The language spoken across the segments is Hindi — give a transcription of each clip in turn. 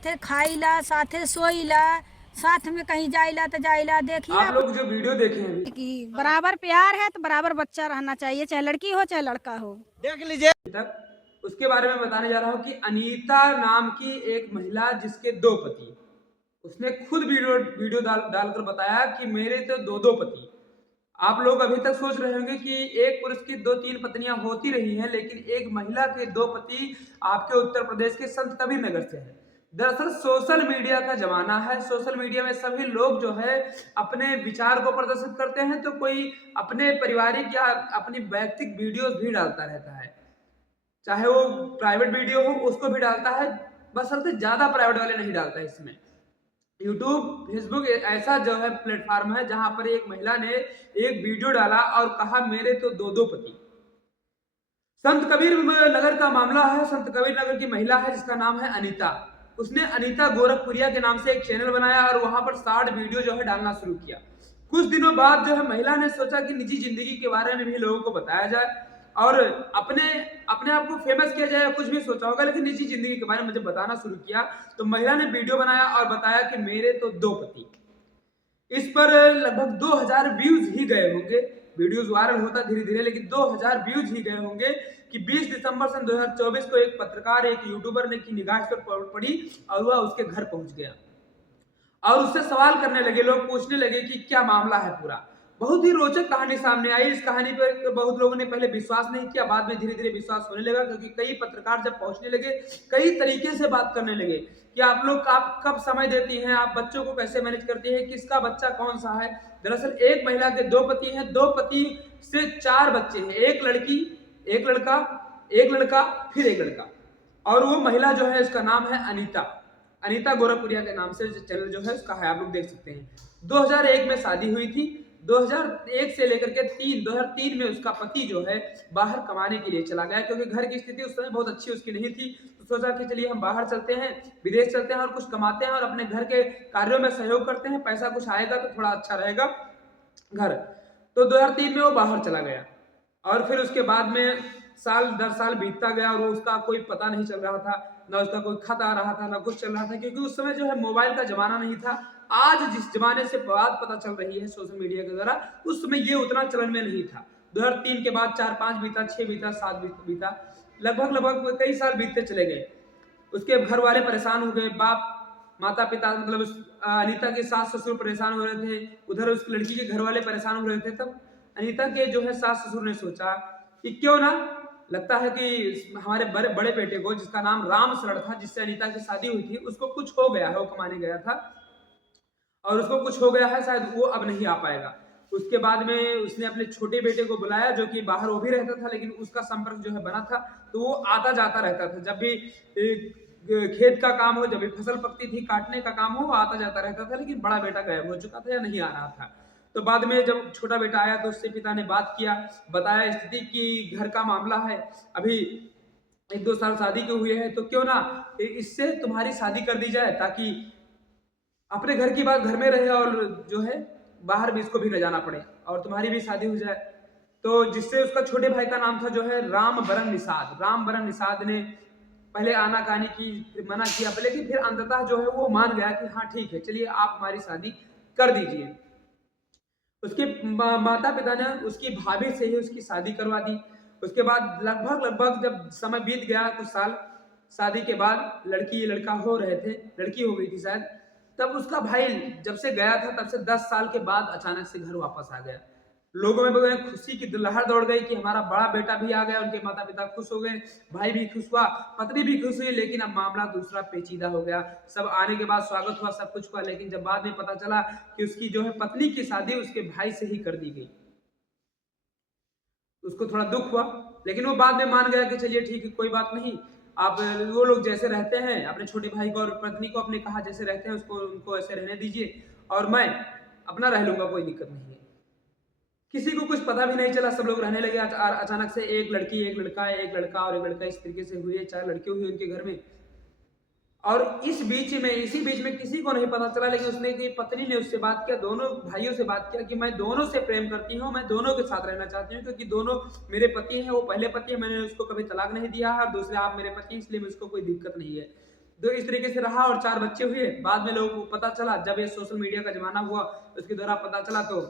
थे खाइला साथे सोइला साथ में कहीं जाइला तो जाइला। देखिए आप लोग जो वीडियो देखे हैं कि बराबर प्यार है तो बराबर बच्चा रहना चाहिए, चाहे लड़की हो चाहे लड़का हो। देख लीजिए अभी तक, उसके बारे में बताने जा रहा हूँ कि अनीता नाम की एक महिला जिसके 2 पति, उसने खुद वीडियो डालकर बताया कि मेरे तो 2 पति। आप लोग अभी तक सोच रहे होंगे कि एक पुरुष की 2-3 पत्नियां होती रही हैं, लेकिन एक महिला के 2 पति आपके उत्तर प्रदेश के संत कबीर नगर से है। दरअसल सोशल मीडिया का जमाना है। सोशल मीडिया में सभी लोग जो है अपने विचार को प्रदर्शित करते हैं, तो कोई अपने पारिवारिक या अपनी वैयक्तिक वीडियोस भी डालता रहता है, चाहे वो प्राइवेट वीडियो हो उसको भी डालता है, बशर्ते ज्यादा प्राइवेट वाले नहीं डालता है। इसमें यूट्यूब, फेसबुक ऐसा जो है प्लेटफॉर्म है जहां पर एक महिला ने एक वीडियो डाला और कहा मेरे तो 2 पति। संत कबीर नगर का मामला है। संत कबीर नगर की महिला है जिसका नाम है अनीता। उसने अनीता गोरखपुरिया के नाम से एक चैनल बनाया और वहां पर शॉर्ट वीडियो जो है डालना शुरू किया। कुछ दिनों बाद जो है महिला ने सोचा कि निजी जिंदगी के बारे में भी लोगों को बताया जाए और अपने अपने आप को फेमस किया जाए, कुछ भी सोचा होगा, लेकिन निजी जिंदगी के बारे में जब बताना शुरू किया तो महिला ने वीडियो बनाया और बताया कि मेरे तो 2 पति। इस पर लगभग 2000 व्यूज ही गए होंगे। वीडियोस वायरल होता धीरे धीरे, लेकिन 2000 व्यूज ही गए होंगे कि 20 दिसंबर सन 2024 को एक पत्रकार, एक यूट्यूबर ने की निगाह पर पड़ी और वह उसके घर पहुंच गया और उससे सवाल करने लगे। लोग पूछने लगे कि क्या मामला है पूरा। बहुत ही रोचक कहानी सामने आई। इस कहानी पर बहुत लोगों ने पहले विश्वास नहीं किया, बाद में धीरे धीरे विश्वास होने लगा, क्योंकि कई पत्रकार जब पहुंचने लगे, कई तरीके से बात करने लगे कि आप लोग आप कब समय देती हैं, आप बच्चों को कैसे मैनेज करती हैं, किसका बच्चा कौन सा है। दरअसल एक महिला के 2 पति हैं, 2 पति से 4 बच्चे हैं, एक लड़की, एक लड़का, एक लड़का, फिर एक लड़का। और वो महिला जो है उसका नाम है अनीता। अनीता गोरखपुरिया के नाम से चैनल जो है उसका है, आप लोग देख सकते हैं। 2001 में शादी हुई थी। 2001 से लेकर के 2003 में उसका पति जो है बाहर कमाने के लिए चला गया, क्योंकि घर की स्थिति उस समय बहुत अच्छी उसकी नहीं थी। तो सोचा कि चलिए हम बाहर चलते हैं, विदेश चलते हैं और कुछ कमाते हैं और अपने घर के कार्यों में सहयोग करते हैं, पैसा कुछ आएगा तो थोड़ा अच्छा रहेगा घर। तो 2003 में वो बाहर चला गया और फिर उसके बाद में साल दर साल बीतता गया और उसका कोई पता नहीं चल रहा था, ना उसका कोई खत आ रहा था, ना कुछ चल रहा था, क्योंकि उस समय जो है मोबाइल का जमाना नहीं था। आज जिस जमाने से बात पता चल रही है सोशल मीडिया के द्वारा, उस समय ये उतना चलन में नहीं था। 2003 के बाद 4-5 बीता, 6 बीता, 7 बीता, लगभग लगभग कई साल बीतते चले गए। उसके घर वाले परेशान हो गए, बाप माता पिता, मतलब अनीता के सास ससुर परेशान हो रहे थे, उधर उस लड़की के घर वाले परेशान हो रहे थे। तब अनीता के जो है सास ससुर ने सोचा कि क्यों ना, लगता है कि हमारे बड़े बड़े बेटे को, जिसका नाम राम शरण था, जिससे अनीता की शादी हुई थी, उसको कुछ हो गया है, वो कमाने गया था और उसको कुछ हो गया है, शायद वो अब नहीं आ पाएगा। उसके बाद में उसने अपने छोटे बेटे को बुलाया, जो कि बाहर वो भी रहता था, लेकिन उसका संपर्क जो है बना था, तो वो आता जाता रहता था। जब भी खेत का काम हो, जब भी फसल पकती थी, काटने का काम हो, वो आता जाता रहता था। लेकिन बड़ा बेटा गायब हो चुका था या नहीं आ रहा था। तो बाद में जब छोटा बेटा आया तो उससे पिता ने बात किया, बताया स्थिति की घर का मामला है, अभी 1-2 साल शादी के हुए हैं, तो क्यों ना इससे तुम्हारी शादी कर दी जाए, ताकि अपने घर की बात घर में रहे और जो है बाहर भी इसको भी न जाना पड़े और तुम्हारी भी शादी हो जाए। तो जिससे उसका छोटे भाई का नाम था जो है राम बरन निषाद। राम बरन निषाद ने पहले आनाकानी की, फिर मना किया, लेकिन फिर अंततः जो है वो मान गया कि हाँ ठीक है, चलिए आप हमारी शादी कर दीजिए। उसके माता पिता ने उसकी भाभी से ही उसकी शादी करवा दी। उसके बाद लगभग लगभग जब समय बीत गया कुछ साल, शादी के बाद लड़की लड़का हो रहे थे, लड़की हो गई थी शायद, तब उसका भाई जब से गया था तब से 10 साल के बाद अचानक से घर वापस आ गया। लोगों में बगैर खुशी की लहर दौड़ गई कि हमारा बड़ा बेटा भी आ गया। उनके माता पिता खुश हो गए, भाई भी खुश हुआ, पत्नी भी खुश हुई। लेकिन अब मामला दूसरा पेचीदा हो गया। सब आने के बाद स्वागत हुआ, सब कुछ हुआ, लेकिन जब बाद में पता चला कि उसकी जो है पत्नी की शादी उसके भाई से ही कर दी गई, उसको थोड़ा दुख हुआ। लेकिन वो बाद में मान गया कि चलिए ठीक है, कोई बात नहीं, आप वो लोग जैसे रहते हैं, अपने छोटे भाई को और पत्नी को अपने कहा जैसे रहते हैं उसको, उनको ऐसे रहने दीजिए और मैं अपना रह लूंगा, कोई दिक्कत नहीं है। किसी को कुछ पता भी नहीं चला, सब लोग रहने लगे। अचानक से एक लड़की, एक लड़का, एक लड़का और एक लड़का, इस तरीके से हुए, 4 लड़के हुए उनके घर में। और इसी बीच में किसी को नहीं पता चला, लेकिन उसने की पत्नी ने उससे बात किया, दोनों भाइयों से बात किया कि मैं दोनों से प्रेम करती हूँ, मैं दोनों के साथ रहना चाहती हूँ, क्योंकि दोनों मेरे पति हैं। वो पहले पति है, मैंने उसको कभी तलाक नहीं दिया है, और दूसरे आप मेरे पति हैं, इसलिए मुझको कोई दिक्कत नहीं है। तो इस तरीके से रहा और 4 बच्चे हुए। बाद में लोगों को पता चला, जब ये सोशल मीडिया का ज़माना हुआ, उसके दौरान पता चला तो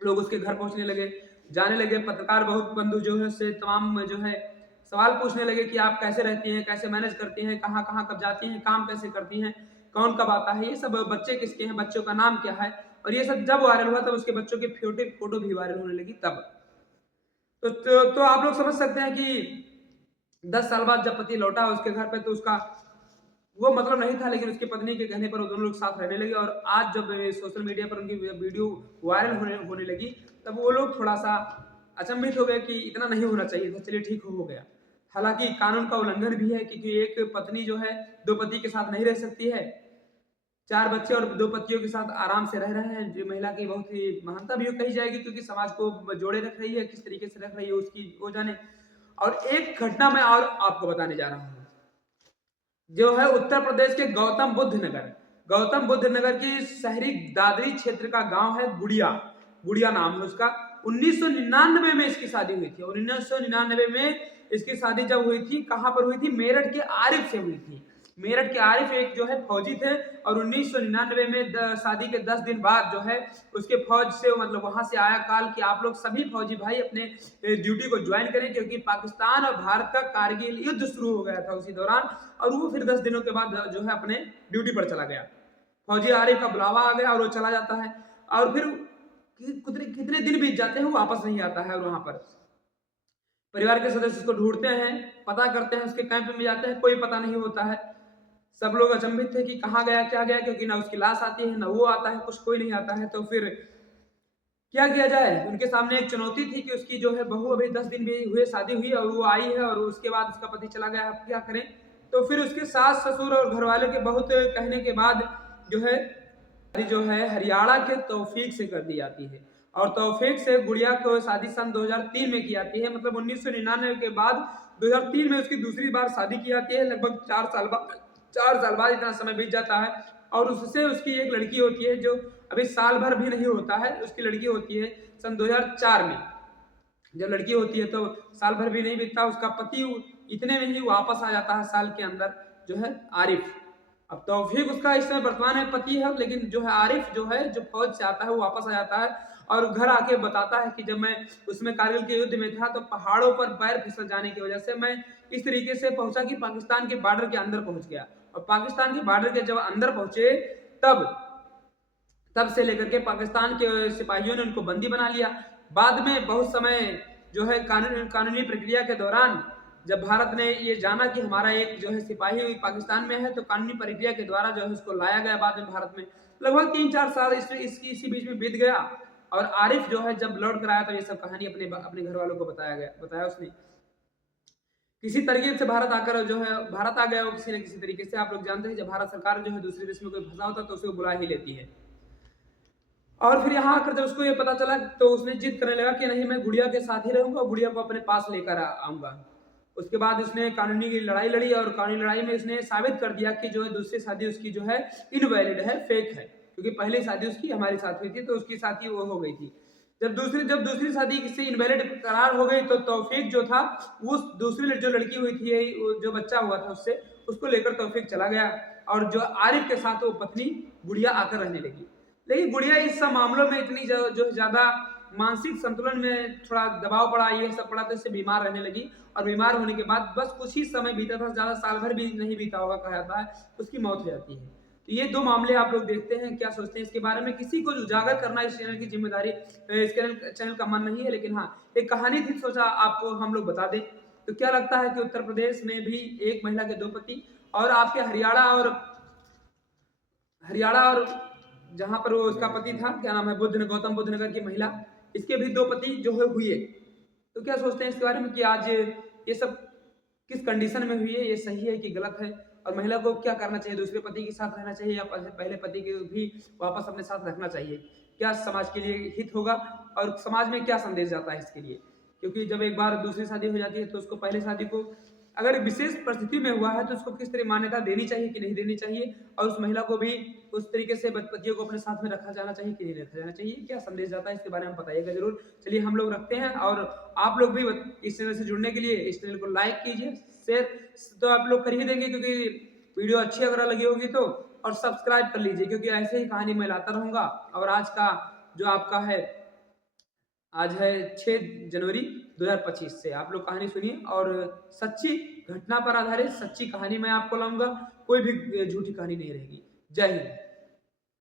लोग उसके घर पहुँचने लगे, जाने लगे। पत्रकार बहुत बंधु जो है उससे तमाम जो है सवाल पूछने लगे कि आप कैसे रहती हैं, कैसे मैनेज करती हैं, कहाँ-कहाँ कब जाती हैं, काम कैसे करती हैं, कौन कब आता है, ये सब बच्चे किसके हैं, बच्चों का नाम क्या है। और ये सब जब वायरल हुआ तब उसके बच्चों की फ़ोटो भी वायरल होने लगी तब। तो आप लोग समझ सकते हैं कि 10 साल बाद जब पति लौटा उसके घर पे, तो उसका वो मतलब नहीं था, लेकिन उसकी पत्नी के कहने पर वो दोनों लोग साथ रहने लगे। और आज जब सोशल मीडिया पर उनकी वीडियो वायरल होने लगी, तब वो लोग थोड़ा-सा अचंभित हो गए कि इतना नहीं होना चाहिए था, चलिए ठीक हो गया। हालाँकि कानून का उल्लंघन भी है, क्योंकि एक पत्नी जो है 2 पति के साथ नहीं रह सकती है। 4 बच्चे और 2 पतियों के साथ आराम से रह रहे हैं। जो महिला की बहुत ही महानता भी कही जाएगी, क्योंकि समाज को जोड़े रख रही है, किस तरीके से रख रही है उसकी वो जाने। और एक घटना मैं और आपको बताने जा रहा हूँ, जो है उत्तर प्रदेश के गौतम बुद्ध नगर। गौतम बुद्ध नगर की शहरी दादरी क्षेत्र का गांव है गुड़िया, गुड़िया नाम है उसका। 1999 में इसकी शादी हुई थी। और 1999 में इसकी शादी जब हुई थी, कहां पर हुई थी, मेरठ के आरिफ से हुई थी। मेरठ के आरिफ एक जो है फौजी थे, और 1999 में शादी के 10 दिन बाद जो है उसके फौज से मतलब वहां से आया कॉल कि आप लोग सभी फौजी भाई अपने ड्यूटी को ज्वाइन करें, क्योंकि पाकिस्तान और भारत का कारगिल युद्ध शुरू हो गया था उसी दौरान। और वो फिर 10 दिनों के बाद जो है अपने ड्यूटी पर चला गया। फौजी आरिफ का बुलावा आ गया और वो चला जाता है। और फिर कितने दिन बीत जाते हैं, वो वापस नहीं आता है। और वहां पर परिवार के सदस्य उसको ढूंढते हैं, पता करते हैं, उसके कैंप में जाते हैं, कोई पता नहीं होता है। सब लोग अचंभित थे कि कहाँ गया, क्या गया, क्योंकि ना उसकी लाश आती है, ना वो आता है, कुछ कोई नहीं आता है। तो फिर क्या किया जाए, उनके सामने एक चुनौती थी कि उसकी जो है बहू, अभी 10 दिन भी हुए शादी हुई और वो आई है, और उसके बाद उसका पति चला गया, अब क्या करें। तो फिर उसके सास ससुर और घर वाले के बहुत कहने के बाद जो है हरियाणा के तौफीक से कर दी जाती है। और तौफीक से गुड़िया को शादी सन 2003 में की जाती है। मतलब 1999 के बाद 2003 में उसकी दूसरी बार शादी की जाती है। लगभग 4 साल बाद इतना समय बीत जाता है। और उससे उसकी एक लड़की होती है, जो अभी साल भर भी नहीं होता है, उसकी लड़की होती है सन 2004 में। जब लड़की होती है तो साल भर भी नहीं बीतता, उसका पति इतने में ही वापस आ जाता है साल के अंदर, जो है आरिफ। अब तौफीक उसका इस समय वर्तमान में पति है, लेकिन जो है आरिफ जो है, जो फौज से आता है, वो वापस आ जाता है और घर आके बताता है कि जब मैं उसमें कारगिल के युद्ध में था, तो पहाड़ों पर पैर फिसल जाने की वजह से मैं इस तरीके से पहुंचा कि पाकिस्तान के बॉर्डर के अंदर पहुंच गया। और पाकिस्तान के बॉर्डर के जब अंदर पहुंचे, तब से लेकर के पाकिस्तान के सिपाहियों ने उनको बंदी बना लिया। बाद में बहुत समय जो है कानूनी प्रक्रिया के दौरान, जब भारत ने ये जाना कि हमारा एक जो है सिपाही पाकिस्तान में है, तो कानूनी प्रक्रिया के द्वारा जो है उसको लाया गया बाद में भारत में। लगभग 3-4 साल इसी बीच में बीत गया। और आरिफ जो है जब लौट कर आया, तो ये सब कहानी अपने घर वालों को बताया उसने। किसी तरीके से भारत आ गया वो किसी न किसी तरीके से। आप लोग जानते हैं, जब भारत सरकार जो है दूसरे देश में कोई फंसा होता है तो उसको बुला ही लेती है। और फिर यहाँ आकर जब उसको ये पता चला, तो उसने जिद करने लगा कि नहीं, मैं गुड़िया के साथ ही रहूंगा, गुड़िया को अपने पास लेकर आऊंगा। उसके बाद उसने कानूनी की लड़ाई लड़ी, और कानूनी लड़ाई में उसने साबित कर दिया कि जो है दूसरी शादी उसकी जो है इनवैलिड है, फेक है, क्योंकि पहली शादी उसकी हमारे साथ हुई थी, तो उसकी शादी वो हो गई थी। जब दूसरी शादी से इनवैलिड करार हो गई, तो तौफीक जो था, वो दूसरी जो लड़की हुई थी, जो बच्चा हुआ था उससे, उसको लेकर तौफीक चला गया। और जो आरिफ के साथ वो पत्नी गुड़िया आकर रहने लगी। लेकिन गुड़िया इस सब मामलों में इतनी जो ज्यादा मानसिक संतुलन में थोड़ा दबाव पड़ा, ये सब पड़ा, तो इससे बीमार रहने लगी। और बीमार होने के बाद बस कुछ ही समय बीता था, ज्यादा साल भर भी नहीं बीता होगा कहा जाता है, उसकी मौत हो जाती है। तो ये 2 मामले आप लोग देखते हैं, क्या सोचते हैं इसके बारे में। किसी को उजागर करना इस चैनल की जिम्मेदारी, इस चैनल का मन नहीं है, लेकिन हाँ, एक कहानी थी, सोचा आपको हम लोग बता दें। तो क्या लगता है कि उत्तर प्रदेश में भी एक महिला के 2 पति, और आपके हरियाणा और जहां पर वो उसका पति था, क्या नाम है, गौतम बुद्ध नगर की महिला, इसके भी 2 पति जो है हुए। तो क्या सोचते हैं इसके बारे में कि आज ये सब किस कंडीशन में हुई है, ये सही है कि गलत है, और महिला को क्या करना चाहिए, दूसरे पति के साथ रहना चाहिए या पहले पति के भी वापस अपने साथ रखना चाहिए? क्या समाज के लिए हित होगा, और समाज में क्या संदेश जाता है इसके लिए? क्योंकि जब एक बार दूसरी शादी हो जाती है, तो उसको पहले शादी को अगर विशेष परिस्थिति में हुआ है, तो उसको किस तरह मान्यता देनी चाहिए कि नहीं देनी चाहिए, और उस महिला को भी उस तरीके से पतियों को अपने साथ में रखा जाना चाहिए कि नहीं रखा जाना चाहिए, क्या संदेश जाता है इसके बारे में बताइएगा जरूर। चलिए हम लोग रखते हैं, और आप लोग भी इस चैनल से जुड़ने के लिए इस चैनल को लाइक कीजिए, शेयर तो आप लोग कर ही देंगे, क्योंकि वीडियो अच्छी अगर लगी होगी तो, और सब्सक्राइब कर लीजिए, क्योंकि ऐसे ही कहानी मैं लाता रहूँगा। और आज का जो आपका है, आज है 6 जनवरी 2025 से आप लोग कहानी सुनिए, और सच्ची घटना पर आधारित सच्ची कहानी मैं आपको लाऊंगा, कोई भी झूठी कहानी नहीं रहेगी। जय हिंद।